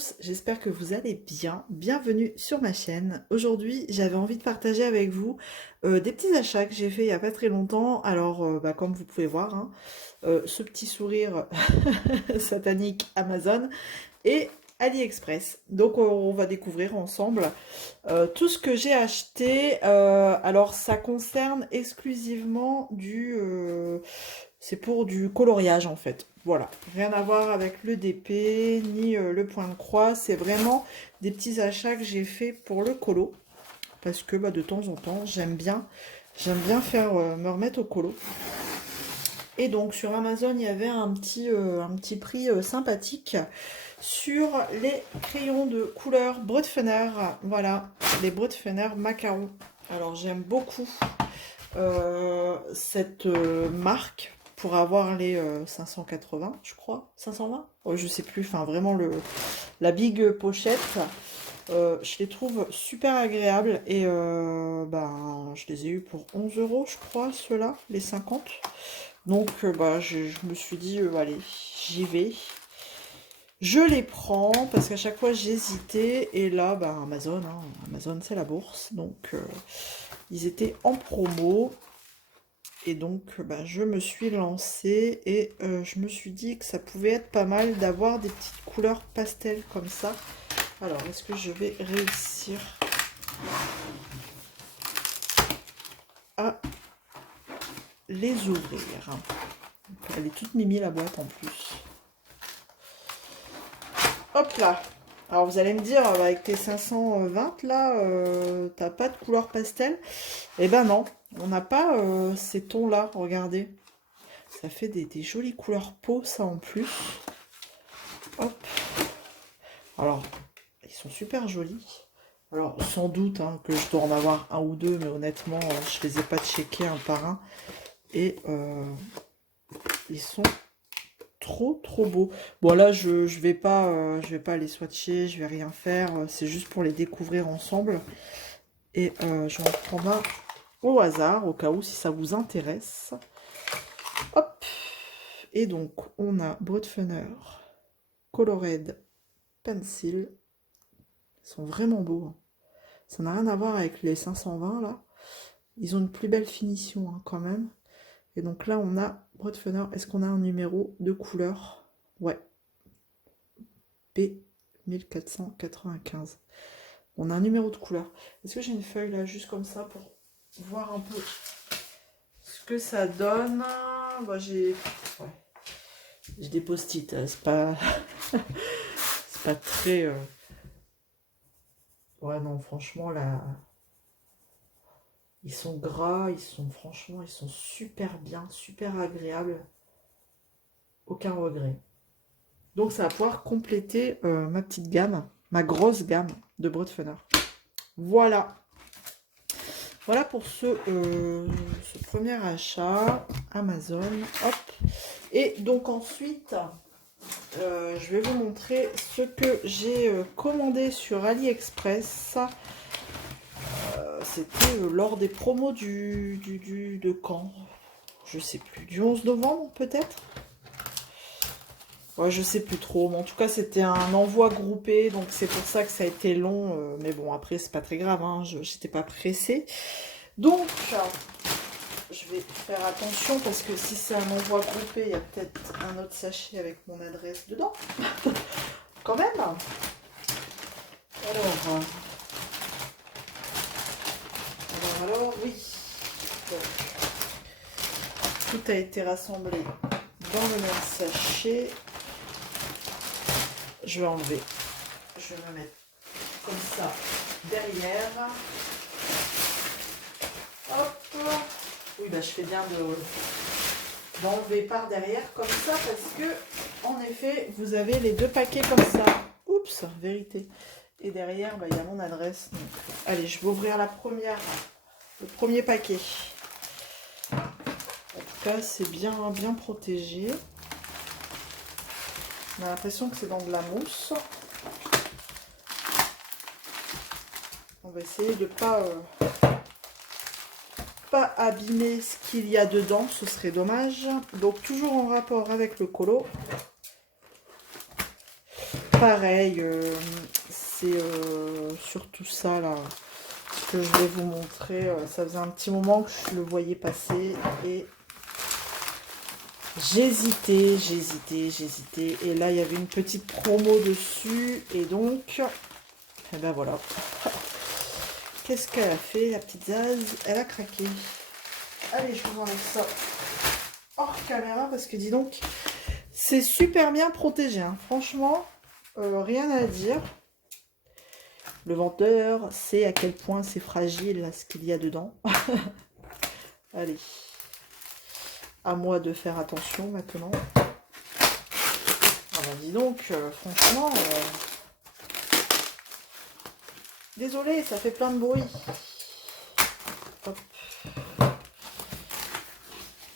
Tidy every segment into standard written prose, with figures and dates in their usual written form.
tous, j'espère que vous allez bien. Bienvenue sur ma chaîne. Aujourd'hui, j'avais envie de partager avec vous des petits achats que j'ai fait il n'y a pas très longtemps. Alors, comme vous pouvez voir, hein, ce petit sourire satanique Amazon et AliExpress. Donc, on va découvrir ensemble tout ce que j'ai acheté. Alors, ça concerne exclusivement c'est pour du coloriage en fait. Voilà, rien à voir avec le DP ni le point de croix. C'est vraiment des petits achats que j'ai fait pour le colo. Parce que de temps en temps, j'aime bien faire me remettre au colo. Et donc sur Amazon, il y avait un petit prix sympathique sur les crayons de couleur Brutfener. Voilà, les Brutfener macaron. Alors j'aime beaucoup cette marque pour avoir les 580, je crois, 520, oh, je sais plus, enfin vraiment la big pochette, je les trouve super agréables et je les ai eu pour 11 euros, je crois, ceux-là, les 50. Donc je me suis dit, allez, j'y vais. Je les prends parce qu'à chaque fois j'hésitais et là, Amazon, hein, Amazon c'est la bourse, donc ils étaient en promo. Et donc, je me suis lancée et je me suis dit que ça pouvait être pas mal d'avoir des petites couleurs pastel comme ça. Alors, est-ce que je vais réussir à les ouvrir? Elle est toute mimi la boîte en plus. Hop là! Alors vous allez me dire, avec tes 520 là, t'as pas de couleur pastel? Eh ben non, on n'a pas ces tons là, regardez. Ça fait des jolies couleurs peau, ça en plus. Hop. Alors, ils sont super jolis. Alors, sans doute hein, que je dois en avoir un ou deux, mais honnêtement, je les ai pas checkés un par un. Et ils sont trop beaux. Bon là, je vais pas les swatcher, je vais rien faire. C'est juste pour les découvrir ensemble. Et je vais en prendre un au hasard, au cas où, si ça vous intéresse. Hop. Et donc, on a Brutfener, Colored Pencil. Ils sont vraiment beaux. Hein. Ça n'a rien à voir avec les 520 là. Ils ont une plus belle finition hein, quand même. Et donc là, on a Brutfener. Est-ce qu'on a un numéro de couleur? Ouais. P1495. On a un numéro de couleur. Est-ce que j'ai une feuille là, juste comme ça, pour voir un peu ce que ça donne? J'ai des post-it. C'est pas... c'est pas très... Ouais, non, franchement, là... Ils sont gras, franchement, ils sont super bien, super agréables. Aucun regret. Donc ça va pouvoir compléter ma petite gamme, ma grosse gamme de Brutfener. Voilà. Voilà pour ce premier achat Amazon. Hop. Et donc ensuite, je vais vous montrer ce que j'ai commandé sur AliExpress. C'était lors des promos de quand? Je sais plus. Du 11 novembre peut-être? Ouais, je sais plus trop. Mais en tout cas, c'était un envoi groupé. Donc c'est pour ça que ça a été long. Mais bon, après, c'est pas très grave. Hein, j'étais pas pressée. Donc, je vais faire attention parce que si c'est un envoi groupé, il y a peut-être un autre sachet avec mon adresse dedans. Quand même. Alors, oui. Donc, tout a été rassemblé dans le même sachet. Je vais enlever. Je vais me mettre comme ça derrière. Hop. Oui, je fais bien d'enlever par derrière comme ça parce que, en effet, vous avez les deux paquets comme ça. Oups, vérité. Et derrière, il y a mon adresse. Donc, allez, je vais ouvrir le premier paquet. En tout cas, c'est bien protégé. On a l'impression que c'est dans de la mousse. On va essayer de pas abîmer ce qu'il y a dedans, ce serait dommage. Donc toujours en rapport avec le colo. pareil, c'est surtout ça là que je vais vous montrer. Ça faisait un petit moment que je le voyais passer et j'hésitais. Et là, il y avait une petite promo dessus et donc, eh ben voilà. Qu'est-ce qu'elle a fait, la petite Zaz? Elle a craqué. Allez, je vous enlève ça hors caméra parce que dis donc, c'est super bien protégé. Hein. Franchement, rien à dire. Le vendeur sait à quel point c'est fragile là, ce qu'il y a dedans. Allez. À moi de faire attention maintenant. Ah bah dis donc, franchement... Désolée, ça fait plein de bruit. Hop.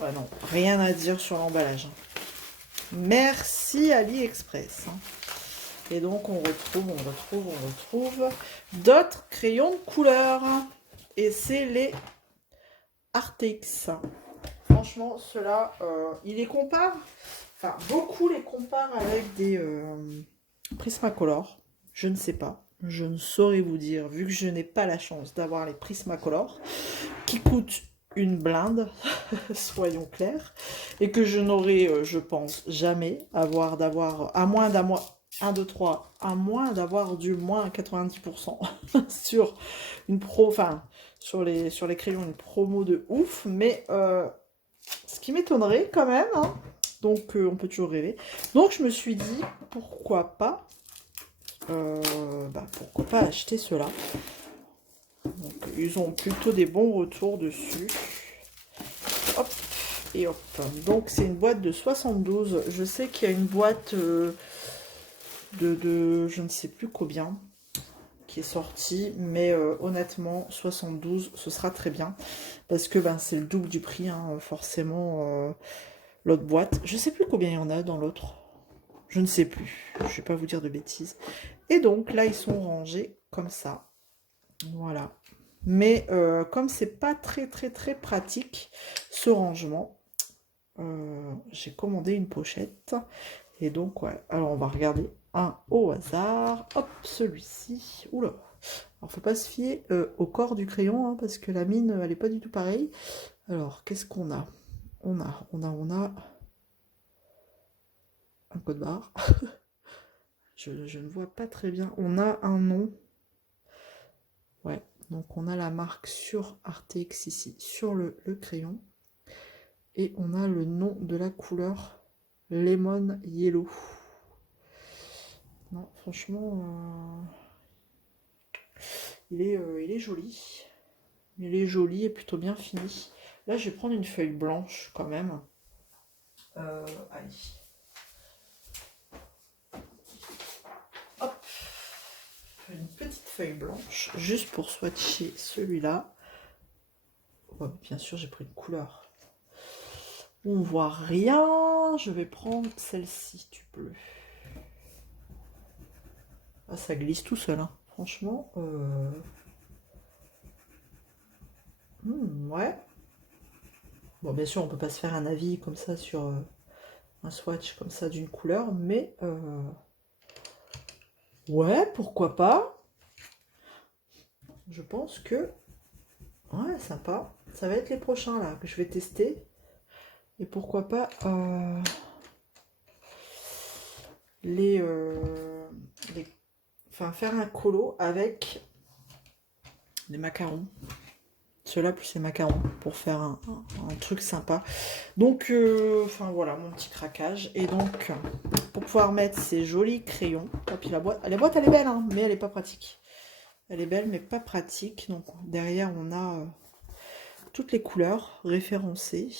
Ouais, non, rien à dire sur l'emballage. Merci AliExpress. Et donc, on retrouve d'autres crayons de couleur. Et c'est les Artix. Franchement, ceux-là, ils les comparent. Enfin, beaucoup les comparent avec des Prismacolor. Je ne sais pas. Je ne saurais vous dire, vu que je n'ai pas la chance d'avoir les Prismacolor, qui coûtent une blinde, soyons clairs, et que je n'aurai, je pense, jamais à moins du moins 90% sur une sur les crayons, une promo de ouf, mais ce qui m'étonnerait quand même, hein, donc on peut toujours rêver. Donc je me suis dit, pourquoi pas acheter cela. Donc, ils ont plutôt des bons retours dessus. Hop et hop. Donc c'est une boîte de 72. Je sais qu'il y a une boîte de je ne sais plus combien qui est sortie, mais honnêtement 72 ce sera très bien parce que c'est le double du prix, hein, forcément. L'autre boîte, je sais plus combien il y en a dans l'autre. Je ne sais plus, je vais pas vous dire de bêtises. Et donc là, ils sont rangés comme ça. Voilà. Mais comme c'est pas très pratique, ce rangement, j'ai commandé une pochette. Et donc, ouais. Alors, on va regarder un au hasard. Hop, celui-ci. Oula. Alors, faut pas se fier au corps du crayon, hein, parce que la mine, elle est pas du tout pareille. Alors, qu'est-ce qu'on a? On a un code barre. je ne vois pas très bien. On a un nom. Ouais, donc on a la marque sur Artix ici, sur le crayon. Et on a le nom de la couleur Lemon Yellow. Non, franchement, il est joli. Il est joli et plutôt bien fini. Là, je vais prendre une feuille blanche quand même. Allez. Hop. Une petite feuille blanche, juste pour swatcher celui-là. Oh, bien sûr, j'ai pris une couleur. On voit rien. Je vais prendre celle-ci du bleu. Ah, ça glisse tout seul, hein. Franchement. Ouais. Bon, bien sûr, on peut pas se faire un avis comme ça sur un swatch comme ça d'une couleur, mais ouais, pourquoi pas. Je pense que ouais, sympa. Ça va être les prochains là que je vais tester. Et pourquoi pas faire un colo avec des macarons. Ceux-là plus les macarons pour faire un truc sympa. Donc, voilà mon petit craquage. Et donc, pour pouvoir mettre ces jolis crayons. Et puis la boîte elle est belle, hein, mais elle n'est pas pratique. Elle est belle, mais pas pratique. Donc, derrière, on a toutes les couleurs référencées.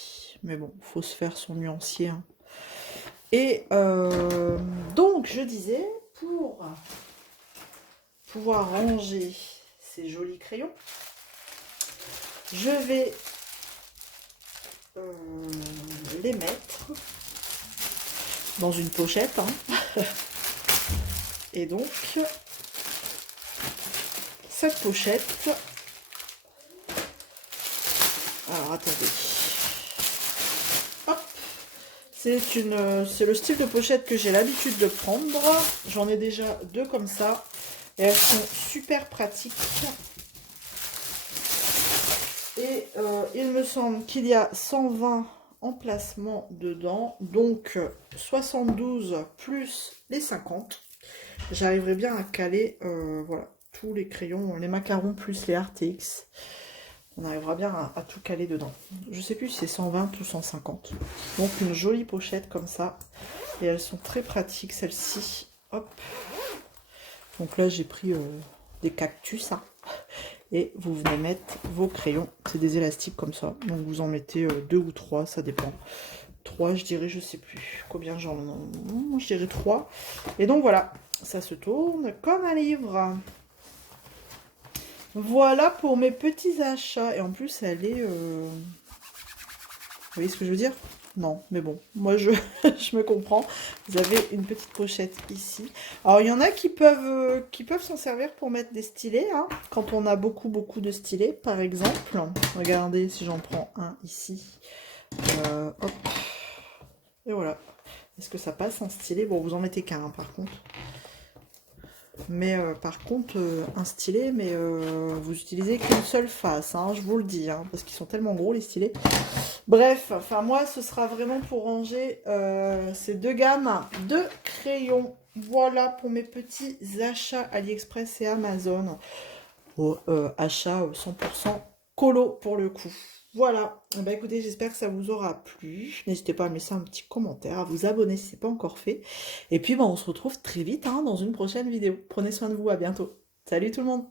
Mais bon, il faut se faire son nuancier. Hein. Et donc, je disais, pour pouvoir ranger ces jolis crayons, je vais les mettre dans une pochette. Hein. Et donc, cette pochette... Alors, attendez. Hop. C'est le style de pochette que j'ai l'habitude de prendre. J'en ai déjà 2 comme ça. Et elles sont super pratiques. Et il me semble qu'il y a 120 emplacements dedans. Donc 72 plus les 50. J'arriverai bien à caler voilà, tous les crayons, les macarons plus les RTX. On arrivera bien à tout caler dedans. Je sais plus si c'est 120 ou 150. Donc une jolie pochette comme ça. Et elles sont très pratiques celles-ci. Hop. Donc là j'ai pris des cactus. Hein. Et vous venez mettre vos crayons. C'est des élastiques comme ça. Donc vous en mettez 2 ou 3, ça dépend. 3 je dirais, je sais plus combien j'en ai. Je dirais 3. Et donc voilà, ça se tourne comme un livre. Voilà pour mes petits achats. Et en plus, elle est... Vous voyez ce que je veux dire? Non, mais bon, moi je, je me comprends. Vous avez une petite pochette ici. Alors, il y en a qui peuvent s'en servir pour mettre des stylets. Hein, quand on a beaucoup de stylets, par exemple. Regardez si j'en prends un ici. Hop. Et voilà. Est-ce que ça passe en stylet? Bon, vous en mettez qu'un, hein, par contre. Mais par contre, un stylet, mais vous utilisez qu'une seule face, hein, je vous le dis, hein, parce qu'ils sont tellement gros les stylets. Bref, enfin moi, ce sera vraiment pour ranger ces 2 gammes de crayons. Voilà pour mes petits achats AliExpress et Amazon. Oh, achat 100% colo pour le coup. Voilà, bah écoutez, j'espère que ça vous aura plu. N'hésitez pas à me laisser un petit commentaire, à vous abonner si ce n'est pas encore fait. Et puis, bah, on se retrouve très vite hein, dans une prochaine vidéo. Prenez soin de vous, à bientôt. Salut tout le monde!